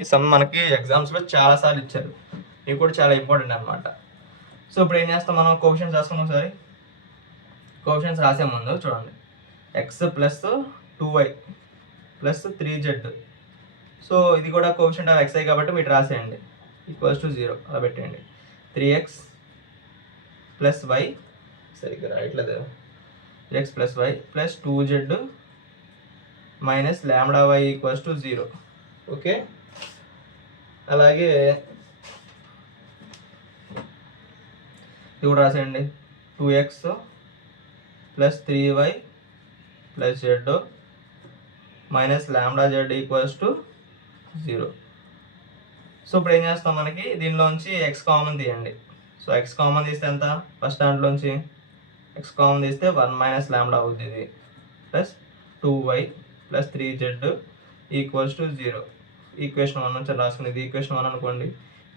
ఈ సమ్ మనకి ఎగ్జామ్స్లో చాలాసార్లు ఇచ్చారు, ఇవి కూడా చాలా ఇంపార్టెంట్ అనమాట. సో ఇప్పుడు ఏం చేస్తాం, మనం కోఎఫిషియెంట్స్ రాసుకున్నాం. ఒకసారి కోఎఫిషియెంట్స్ రాసే ముందు చూడండి, X plus 2y plus 3z. So ఇది కూడా కోఎఫిషియెంట్ ఆఫ్ xi కాబట్టి మీరు రాసేయండి, ఈక్వల్స్ టు 0 అలా పెట్టేయండి. 3x ప్లస్ y, సరిగ్గా రాయట్లేదు, 3x plus y plus 2z minus lambda y equals to 0. Okay, అలాగే ఇది కూడా రాసేయండి, 2x plus 3y plus z minus lambda z equals to 0. So ఇప్పుడు ఏం చేస్తాం, మనకి దీనిలోంచి x కామన్ తీయండి. సో x కామన్ తీస్తే ఎంత, ఫస్ట్ దాంట్లోంచి x కామన్ తీస్తే 1 మైనస్ లాంబ్డా అవుతుంది, ఇది plus 2y plus 3z equals to 0. Equation 1 నుంచి రాసుకుని, ఇది ఈక్వేషన్ 1 అనుకోండి,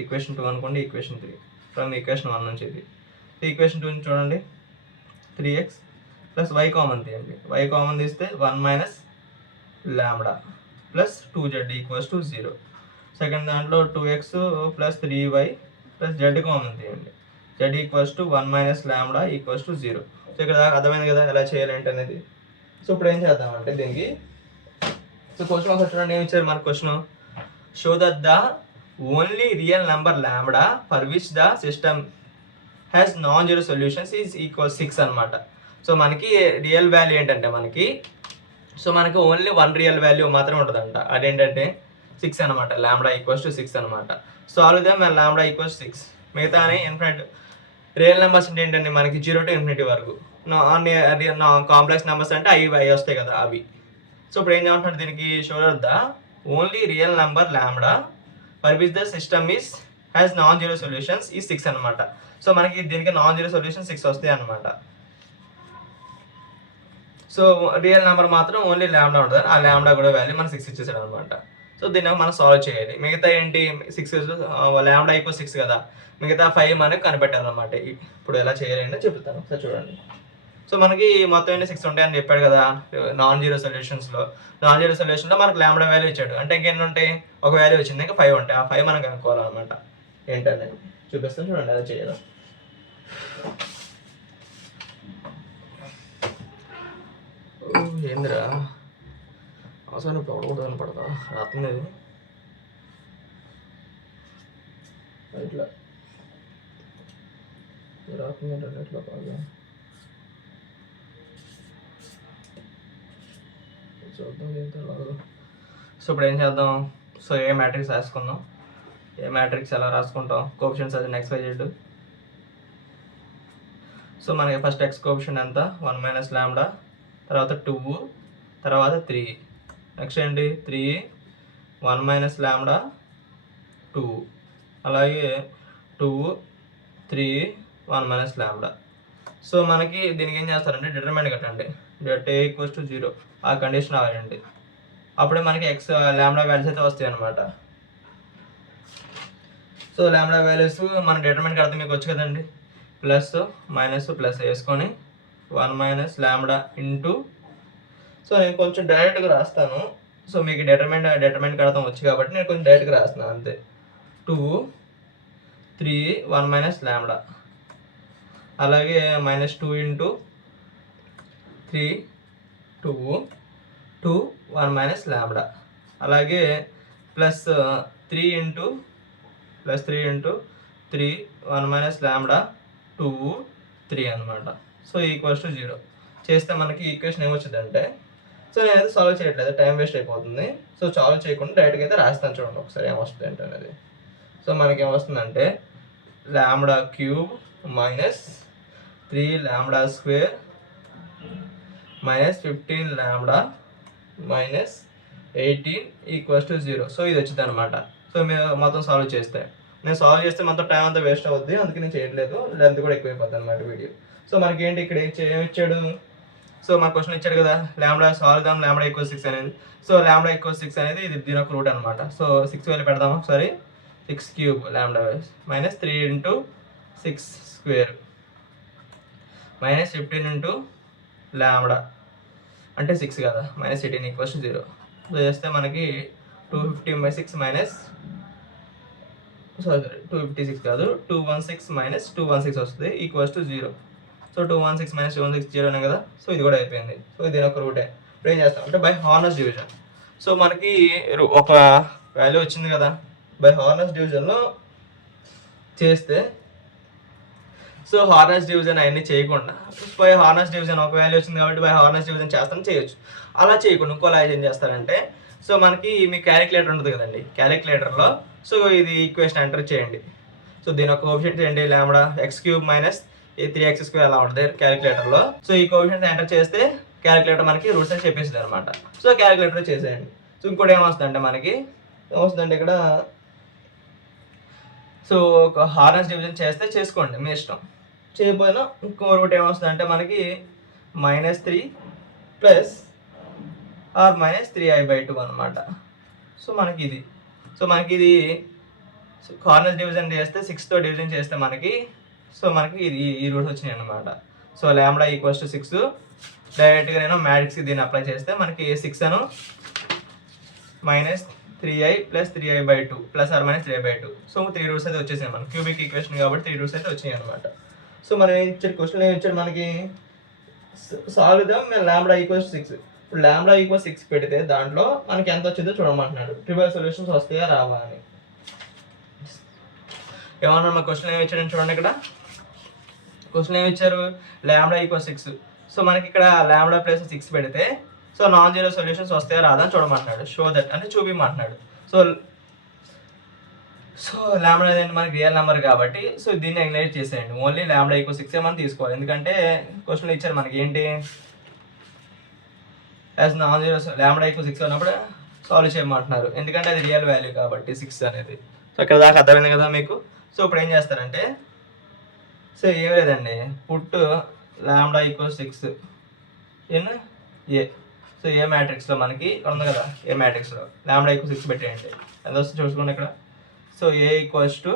ఈక్వేషన్ 2 అనుకోండి, ఈక్వేషన్ 3 ఫ్రమ్ ఈక్వేషన్ 1 నుంచి. ఇది ఈక్వేషన్ 2 నుంచి చూడండి, 3x ప్లస్ y కామన్ తీయండి. y కామన్ తీస్తే 1 minus lambda plus 2z equals to 0. Second దాంట్లో 2x plus 3y plus z common తీయండి, z equals to 1 minus lambda equals to 0. So ఇక్కడ అర్థమైంది కదా ఎలా చేయాలంటే అనేది. సో ఇప్పుడు ఏం చేద్దామంటే దీనికి, సో క్వశ్చన్ ఒకసారి చూడండి, ఏమి ఇచ్చారు మన question, show that the only real number lambda for which the system has non zero solutions is equal 6 అనమాట. సో మనకి రియల్ వాల్యూ ఏంటంటే మనకి, సో మనకి ఓన్లీ 1 రియల్ వాల్యూ మాత్రమే ఉంటుందంట, అదేంటంటే 6 అనమాట. లాంబ్డా ఈక్వల్స్ టు 6 అనమాట. Solve them and lambda equals 6. మిగతా ఇన్ఫినిట్ రియల్ నెంబర్స్ అంటే ఏంటంటే మనకి 0 to ఇన్ఫినిటీ వరకు, కాంప్లెక్స్ నెంబర్స్ అంటే అవి వస్తాయి కదా అవి. సో ఇప్పుడు ఏం చేయాలంటే దీనికి, show the only real number lambda for which the system is has non zero solutions ఈ 6 అనమాట. సో మనకి దీనికి నాన్ జీరో సొల్యూషన్ 6 వస్తాయి అనమాట. సో రియల్ నెంబర్ మాత్రం ఓన్లీ లాంబ్డా ఉంటుంది, ఆ లాంబ్డా కూడా వాల్యూ మనం 6 ఇచ్చేసాడు అనమాట. సో దీన్ని మనం సాల్వ్ చేయాలి. మిగతా ఏంటి, 6 లాంబ్డా ఈక్వల్ 6 కదా, మిగతా 5 మనకి కనిపెట్టాలన్నమాట. ఇప్పుడు ఎలా చేయాలి అంటే చెప్తాను, ఒకసారి చూడండి. సో మనకి మొత్తం ఏంటి 6 ఉంటాయని చెప్పాడు కదా నాన్ జీరో సొల్యూషన్స్లో. నాన్ జీరో సొల్యూషన్లో మనకు లాంబ్డా వాల్యూ ఇచ్చాడు, అంటే ఇంకెన్ని ఉంటాయి, ఒక వాల్యూ వచ్చింది, ఇంకా 5 ఉంటాయి. ఆ 5 మనం కనుక్కోవాలన్నమాట. ఏంటనేది చూపిస్తాను చూడండి ఎలా చేయాలి. ఏందిరా అవసరం పడకూడదు అని పడతా రాత్రి ఇట్లా రాత్రి ఇట్లా బాగా చూద్దాం ఏంటో. సో ఇప్పుడు ఏం చేద్దాం, సో ఏ మ్యాట్రిక్స్ రాసుకుందాం. ఏ మ్యాట్రిక్స్ ఎలా రాసుకుంటాం, కోఎఫిషియెంట్స్ అది నెక్స్ట్ వైజెడ్. సో మనకి ఫస్ట్ ఎక్స్ కోఎఫిషియెంట్ ఎంత, 1 మైనస్ లాంబ్డా, తర్వాత 2, తర్వాత 3. నెక్స్ట్ ఏంటి 3, 1 మైనస్ లాంబ్డా 2, అలాగే 2, 3, 1 మైనస్ లాంబ్డా. సో మనకి దీనికి ఏం చేస్తారంటే డిటర్మినెంట్ కట్టండి, ఏ ఈక్వల్స్ టు 0 ఆ కండిషన్ అవ్వాలండి, అప్పుడే మనకి ఎక్స్ లాంబ్డా వాల్యూస్ అయితే వస్తాయి అనమాట. సో లాంబ్డా వాల్యూస్ మన డిటర్మినెంట్ కడితే మీకు వచ్చు కదండి, ప్లస్ మైనస్ ప్లస్ వేసుకొని 1 మైనస్ లాంబ్డా ఇంటూ, సో నేను కొంచెం డైరెక్ట్గా రాస్తాను. సో మీకు డిటర్మినెంట్ కడతాం వచ్చు కాబట్టి నేను కొంచెం డైరెక్ట్గా రాస్తున్నాను అంతే. 2, 3, 1 మైనస్ లాంబ్డా, అలాగే మైనస్ 2 ఇంటూ 3, 2, 2, 1 మైనస్ లాంబ్డా, అలాగే ప్లస్ 3 ఇంటూ 3, 1 మైనస్ లాంబ్డా 2, 3 అనమాట. సో ఈక్వల్స్ టు 0 చేస్తే మనకి ఈక్వేషన్ ఏమొచ్చిందంటే, సో నేనైతే సాల్వ్ చేయట్లేదు, టైం వేస్ట్ అయిపోతుంది. సో సాల్వ్ చేయకుండా డైరెక్ట్గా అయితే రాస్తాను చూడండి ఒకసారి ఏమొస్తుంది అంటే అనేది. సో మనకి ఏమొస్తుందంటే lambda cube minus 3 lambda square minus 15 lambda minus 18 equals to 0. So ఇది వచ్చింది అనమాట. సో మీరు మొత్తం సాల్వ్ చేస్తే, నేను సాల్వ్ చేస్తే మొత్తం టైం అంతా వేస్ట్ అవుద్ది, అందుకే నేను చేయట్లేదు, లెంత్ కూడా ఎక్కువైపోద్ది అనమాట వీడియో. సో మనకి ఏంటి ఇక్కడ ఏమి ఇచ్చాడు, సో మన క్వశ్చన్ ఇచ్చాడు కదా, లాంబ్డా సాల్వ్ దాం లాంబ్డా ఈక్వల్ 6 అనేది. సో లాంబ్డా ఈక్వల్ 6 అనేది ఇది దీని ఒక రూట్ అనమాట. సో 6 వాల్యూ పెడదాము ఒకసారి, 6 cube lambda minus 3 into 6 square minus 15 into lambda అంటే 6 కదా, మైనస్ 18 ఈక్వల్స్ 0. సో చేస్తే మనకి 256 మైనస్ సారీ 256 కాదు 216 మైనస్ 216 వస్తుంది ఈక్వల్స్ టు 0. సో 216 మైనస్ 216 జీరోనే కదా. సో ఇది కూడా అయిపోయింది. సో ఇది ఒక రూటే. ఇప్పుడు ఏం చేస్తాం అంటే బై హార్నస్ డివిజన్. సో మనకి ఒక వాల్యూ వచ్చింది కదా, బై హార్నస్ డివిజన్లో చేస్తే సో హార్నస్ డివిజన్ అవన్నీ చేయకుండా బై హార్నస్ డివిజన్ ఒక వాల్యూ వచ్చింది కాబట్టి బై హార్నస్ డివిజన్ చేస్తాను చేయొచ్చు. అలా చేయకుండా ఇంకోలా ఏం చేస్తారంటే సో మనకి మీ క్యాలిక్యులేటర్ ఉంటుంది కదండి, క్యాలిక్యులేటర్లో సో ఇది ఈక్వేషన్ ఎంటర్ చేయండి. సో దీని ఒక కోఎఫిషియంట్ చేయండి లాంబ్డా x³ మైనస్ 3x² అలా ఉంటుంది క్యాలిక్యులేటర్లో. సో ఈ కోఎఫిషియంట్ ఎంటర్ చేస్తే క్యాలిక్యులేటర్ మనకి రూట్స్ అని చెప్పేసింది అనమాట. సో క్యాలిక్యులేటర్ చేసేయండి. సో ఇంకోటి ఏమొస్తుందంటే మనకి ఏమొస్తుందంటే ఇక్కడ సో ఒక హార్నస్ డివిజన్ చేస్తే చేసుకోండి మీ ఇష్టం, చేయకపోయినా ఇంకో రూట్ ఏమొస్తుందంటే మనకి -3 ప్లస్ ఆర్ -3i/2 అనమాట. సో మనకి ఇది హార్నస్ డివిజన్ చేస్తే 6తో డివిజన్ చేస్తే మనకి ఇది ఈ రూట్స్ వచ్చినాయి అనమాట. సో లాంబ్డా ఈక్వల్స్ టు 6 డైరెక్ట్గా నేను మ్యాట్రిక్స్కి దీన్ని అప్లై చేస్తే మనకి 6 అను -3i plus 3i/2 plus or -3i/2. So 3 roots అయితే వచ్చేసాయి మనకి క్యూబిక్ ఈక్వేషన్ కాబట్టి 3 రూట్స్ అయితే వచ్చాయి అనమాట. సో మనం ఏం ఇచ్చాడు క్వశ్చన్ ఏమి ఇచ్చాడు మనకి సాల్వ్ ద లాంబ్డా ఈక్వల్స్ 6. ఇప్పుడు లాంబ్డా ఈక్వల్స్ 6 పెడితే దాంట్లో మనకి ఎంత వచ్చిందో చూడమంటున్నాడు. ట్రివియల్ సొల్యూషన్స్ వస్తాయా రావా అని. ఏమన్నా మా క్వశ్చన్ ఏమి ఇచ్చాడని చూడండి. ఇక్కడ క్వశ్చన్ ఏమి ఇచ్చారు లాంబ్డా ఈక్వల్స్ 6. సో మనకి ఇక్కడ లాంబ్డా ప్లస్ 6 పెడితే సో నాన్ జీరో సొల్యూషన్స్ వస్తాయా రాదా అని చూడమంటున్నాడు. షో దట్ అంటే చూపిమంటున్నాడు. సో లాంబ్డా అనేది మనకి రియల్ నెంబర్ కాబట్టి సో దీన్ని ఎగ్నైట్ చేసేయండి. ఓన్లీ లాంబ్డా ఈక్వల్ 6 ఏమని తీసుకోవాలి, ఎందుకంటే క్వశ్చన్లో ఇచ్చారు మనకి ఏంటి as non zero lambda equal 6 ఉన్నప్పుడు సాల్వ్ చేయమంటున్నారు, ఎందుకంటే అది రియల్ వాల్యూ కాబట్టి 6 అనేది. సో ఇక్కడ దాకా అర్థమైంది కదా మీకు. సో ఇప్పుడు ఏం చేస్తారంటే సో ఏం లేదండి, put lambda equal 6 in A. So A మ్యాట్రిక్స్లో మనకి ఉంది కదా, ఏ మ్యాట్రిక్స్లో లాంబ్డా ఈక్వల్ 6 పెట్టేయండి. ఎంత వస్తుంది చూసుకోండి ఇక్కడ. సో ఏ ఈక్వల్స్ టు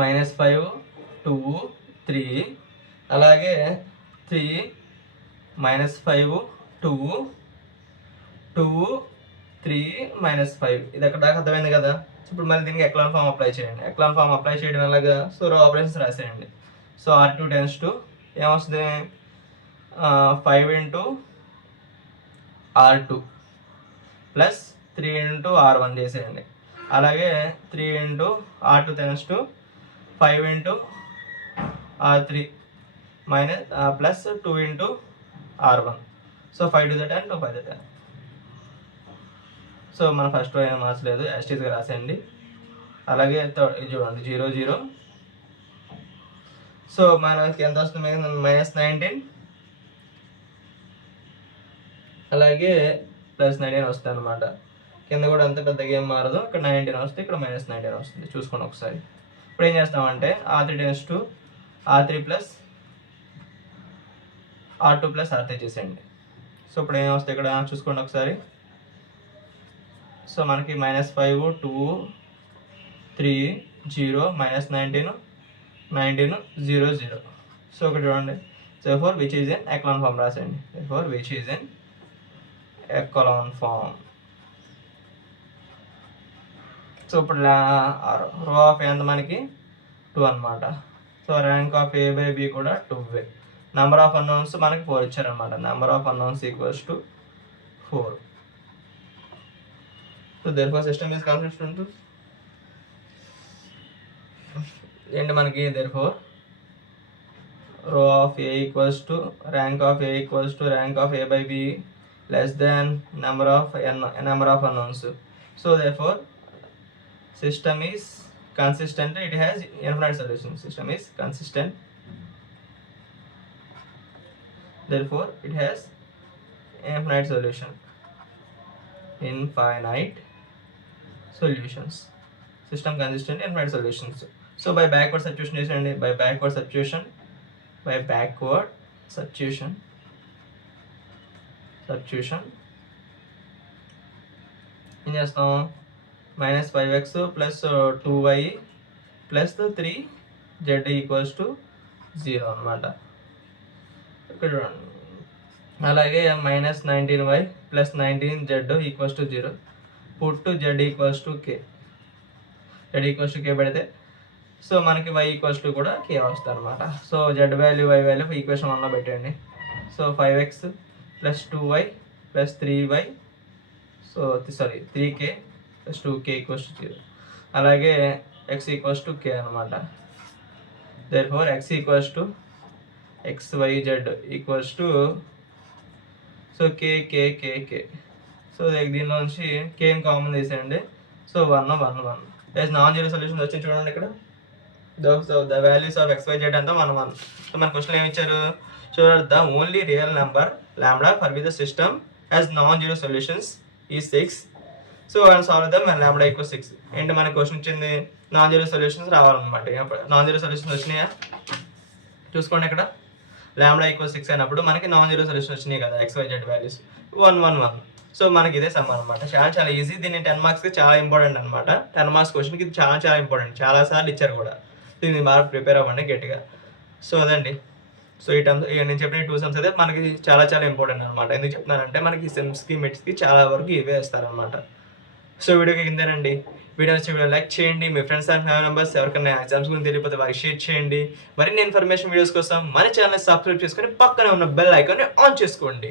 -5 2 3 అలాగే 3 -5 2 2 3 -5. ఇది ఎక్కడ దాకా అర్థమైంది కదా. సో ఇప్పుడు మళ్ళీ దీనికి ఎక్లాన్ ఫామ్ అప్లై చేయండి. ఎక్లాన్ ఫామ్ అప్లై చేయడం ఎలాగా, సో రో ఆపరేషన్స్ రాసేయండి. సో R2 → 2 ఏమొస్తుంది 5 × R2 ప్లస్ 3 × R1 చేసేయండి. అలాగే 3 × R2 → 2 5 × R3 plus 2 × R1. So 5 to the 10 2 5 to the 10. So మన ఫస్ట్ రో ఏం మార్చలేదు, యాస్టీస్గా రాసేయండి. అలాగే ఇది చూడండి 0 0. సో మనకి ఎంత వస్తుంది -19 అలాగే +19 వస్తుంది అనమాట. కింద కూడా అంత పెద్దగా ఏం మారదు, ఇక్కడ 19 వస్తుంది, ఇక్కడ -19 వస్తుంది. చూసుకోండి ఒకసారి. ఇప్పుడు ఏం చేస్తామంటే R3 → 2 R3 plus R2 plus R3 చేసేయండి. సో ఇప్పుడు ఏం వస్తుంది ఇక్కడ చూసుకోండి ఒకసారి. సో మనకి -5 2 3 0 -19 19 0 0. సో ఇక్కడ చూడండి. So for which is in echelon form రాసేయండి. For which is in echelon form. So ఇప్పుడు రో ఆఫ్ ఎంత మనకి 2 అనమాట. సో ర్యాంక్ ఆఫ్ A/B కూడా 2. నెంబర్ ఆఫ్ అన్నోన్స్ మనకి 4 ఇచ్చారనమాట. Number of unknowns equals to 4. So therefore system is consistent. ఏంటి మనకి therefore row of A equals to rank of A equals to rank of A/B less than number of unknowns. So therefore system is consistent, it has infinite solution. System is consistent, therefore it has infinite solution. Infinite solutions. System consistent, infinite solutions. So by backward substitution చేయండి. by backward substitution ఏం చేస్తాం -5x plus 2y plus 3z equals to 0 అనమాట. ఇక్కడ అలాగే minus 19y plus 19z equals to 0. Put z equals to k. z equals to k పెడితే so మనకి y equals to కూడా k వస్తుంది అనమాట. So z value y value equation 1లో పెట్టండి. So 5x plus 2y plus 3y so 3k plus 2k equals to 0. అలాగే x equals to k అనమాట. Therefore x equals to xyz equals to so k. So దీనిలోంచి k common తీసేయండి. So 1 1 1. Plus non zero solution వచ్చి చూడండి ఇక్కడ. The values of xyz అంతా 1 1. So మన question ఏమి ఇచ్చారు? So the only real number lambda for with the system as non zero solutions ఈ 6. So and solve them lambda equal 6. ఏంటి మన క్వశ్చన్ ఇచ్చింది? నాన్ జీరో సొల్యూషన్స్ రావాలన్నమాట. నాన్ జీరో సొల్యూషన్స్ వచ్చినాయా చూసుకోండి ఇక్కడ. లాంబ్డా ఈక్వల్ 6 అయినప్పుడు మనకి నాన్ జీరో సొల్యూషన్ వచ్చినాయి కదా xyz వాల్యూస్ 1 1 1. సో మనకి ఇదే సమ్ అనమాట. చాలా ఈజీ. దీన్ని 10 మార్క్స్కి చాలా ఇంపార్టెంట్ అనమాట. 10 మార్క్స్ క్వశ్చన్కి ఇది చాలా ఇంపార్టెంట్. చాలాసార్లు ఇచ్చారు కూడా. దీన్ని బాగా ప్రిపేర్ అవ్వండి గట్టిగా. సో అదండి. సో ఈ టర్మ్స్ నేను చెప్పిన 2 సమ్స్ అయితే మనకి చాలా ఇంపార్టెంట్ అనమాట. ఎందుకు చెప్తున్నానంటే మనకి సెమ్స్కి మిడ్స్కి చాలా వరకు ఇవే వేస్తారనమాట. సో వీడియోకి కిందేనండి. వీడియో లైక్ చేయండి. మీ ఫ్రెండ్స్ అండ్ ఫ్యామిలీ మెంబర్స్ ఎవరికైనా ఎగ్జామ్స్ గురించి తెలియకపోతే వారికి షేర్ చేయండి. మరిన్ని ఇన్ఫర్మేషన్ వీడియోస్ కోసం మన ఛానల్ సబ్స్క్రైబ్ చేసుకొని పక్కనే ఉన్న బెల్ ఐకాన్ని ఆన్ చేసుకోండి.